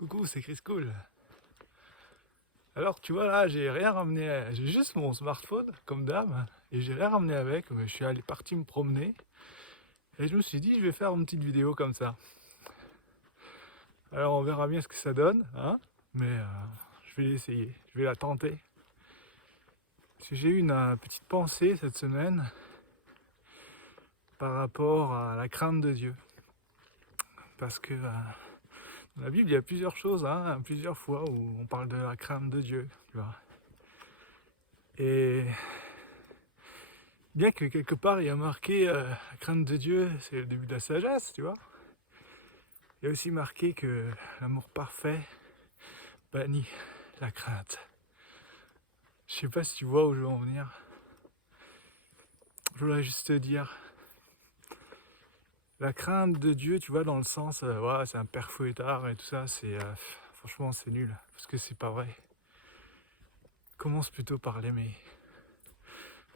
Coucou, c'est Chris Cool. Alors tu vois là, j'ai rien ramené, j'ai juste mon smartphone comme d'hab et j'ai rien ramené avec, mais je suis allé parti me promener et je me suis dit je vais faire une petite vidéo comme ça. Alors on verra bien ce que ça donne, hein, mais je vais l'essayer, je vais la tenter. Parce que j'ai eu une petite pensée cette semaine par rapport à la crainte de Dieu. Parce que dans la Bible il y a plusieurs choses, hein, plusieurs fois où on parle de la crainte de Dieu, tu vois. Et bien que quelque part il y a marqué la crainte de Dieu, c'est le début de la sagesse, tu vois. Il y a aussi marqué que l'amour parfait bannit la crainte. Je sais pas si tu vois où je veux en venir. Je voudrais juste te dire, la crainte de Dieu, tu vois, dans le sens, ouais, c'est un père fouettard et tout ça, c'est franchement c'est nul, parce que c'est pas vrai. Commence plutôt par l'aimer.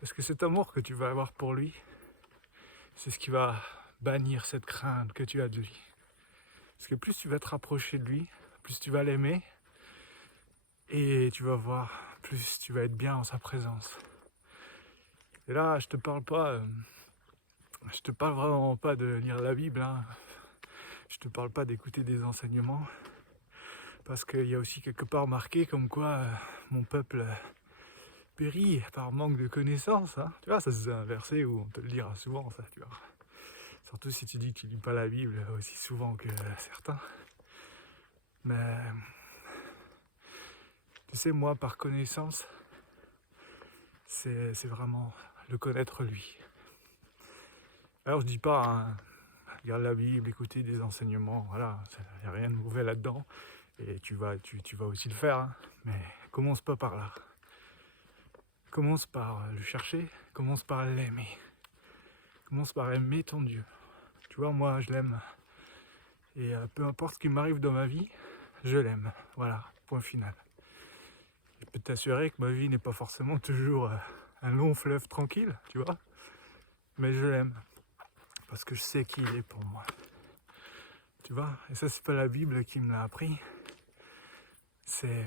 Parce que cet amour que tu vas avoir pour lui, c'est ce qui va bannir cette crainte que tu as de lui. Parce que plus tu vas te rapprocher de lui, plus tu vas l'aimer, et tu vas voir, plus tu vas être bien en sa présence. Et là, je te parle vraiment pas de lire la Bible, hein. Je te parle pas d'écouter des enseignements, parce qu'il y a aussi quelque part marqué comme quoi mon peuple périt par manque de connaissances, hein. Tu vois, ça c'est un verset où on te le dira souvent, ça, tu vois. Surtout si tu dis que tu lis pas la Bible aussi souvent que certains. Mais tu sais, moi, par connaissance, c'est vraiment le connaître lui. Alors je dis pas, hein, lire la Bible, écouter des enseignements, voilà, il n'y a rien de mauvais là-dedans. Et tu vas aussi le faire, hein, mais commence pas par là. Commence par le chercher, commence par l'aimer. Commence par aimer ton Dieu. Tu vois, moi je l'aime. Et peu importe ce qui m'arrive dans ma vie, je l'aime. Voilà, point final. Je peux t'assurer que ma vie n'est pas forcément toujours un long fleuve tranquille, tu vois. Mais je l'aime. Parce que je sais qui il est pour moi. Tu vois, et ça c'est pas la Bible qui me l'a appris. C'est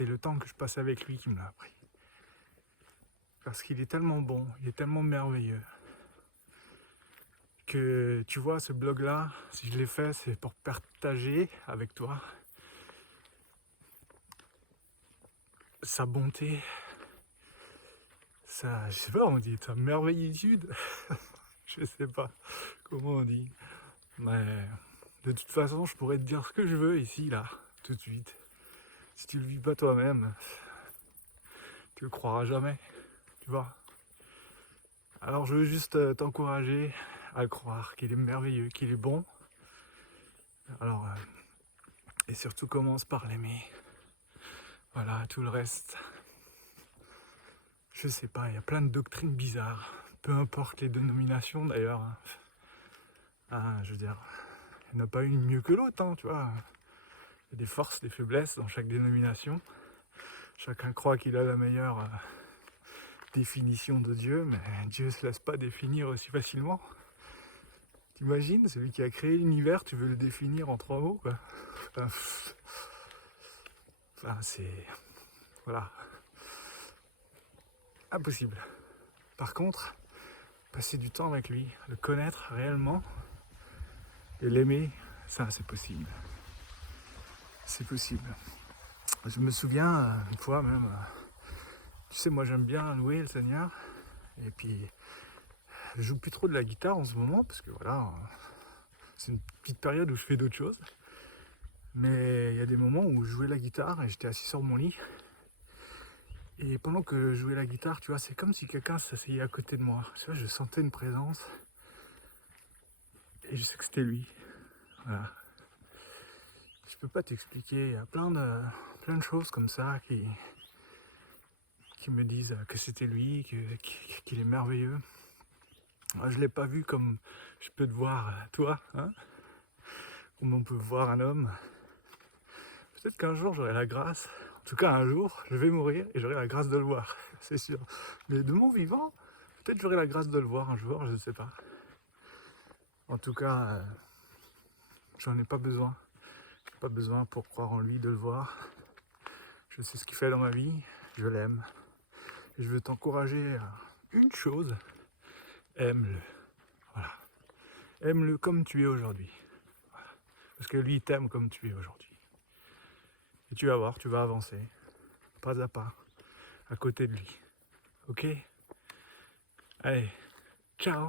le temps que je passe avec lui qui me l'a appris. Parce qu'il est tellement bon, il est tellement merveilleux. Que tu vois, ce blog là, si je l'ai fait, c'est pour partager avec toi sa bonté, je sais pas, on dit sa merveillitude. Je sais pas comment on dit. Mais de toute façon, je pourrais te dire ce que je veux ici, là, tout de suite. Si tu le vis pas toi-même, tu le croiras jamais, tu vois. Alors je veux juste t'encourager à le croire, qu'il est merveilleux, qu'il est bon. Alors, et surtout commence par l'aimer. Voilà, tout le reste, je sais pas, il y a plein de doctrines bizarres, peu importe les dénominations d'ailleurs. Je veux dire, il n'y en a pas une mieux que l'autre, hein, tu vois. Il y a des forces, des faiblesses dans chaque dénomination. Chacun croit qu'il a la meilleure définition de Dieu, mais Dieu ne se laisse pas définir aussi facilement. T'imagines, celui qui a créé l'univers, tu veux le définir en 3 mots, quoi. C'est... Voilà. Impossible. Par contre, passer du temps avec lui, le connaître réellement et l'aimer, ça c'est possible. C'est possible. Je me souviens une fois même, tu sais, moi j'aime bien louer le Seigneur, et puis je joue plus trop de la guitare en ce moment, parce que voilà, c'est une petite période où je fais d'autres choses. Mais il y a des moments où je jouais la guitare et j'étais assis sur mon lit. Et pendant que je jouais la guitare, tu vois, c'est comme si quelqu'un s'asseyait à côté de moi. Tu vois, je sentais une présence. Et je sais que c'était lui. Voilà. Je peux pas t'expliquer. Il y a plein de choses comme ça qui me disent que c'était lui, qu'il est merveilleux. Moi, je l'ai pas vu comme je peux te voir, toi, hein, comme on peut voir un homme. Peut-être qu'un jour j'aurai la grâce. En tout cas, un jour, je vais mourir et j'aurai la grâce de le voir, c'est sûr. Mais de mon vivant, peut-être j'aurai la grâce de le voir un jour, je ne sais pas. En tout cas, j'en ai pas besoin. Pas besoin pour croire en lui de le voir. Je sais ce qu'il fait dans ma vie, je l'aime. Et je veux t'encourager à une chose, aime-le. Voilà. Aime-le comme tu es aujourd'hui. Voilà. Parce que lui t'aime comme tu es aujourd'hui. Et tu vas voir, tu vas avancer, pas à pas, à côté de lui. Ok? Allez, ciao!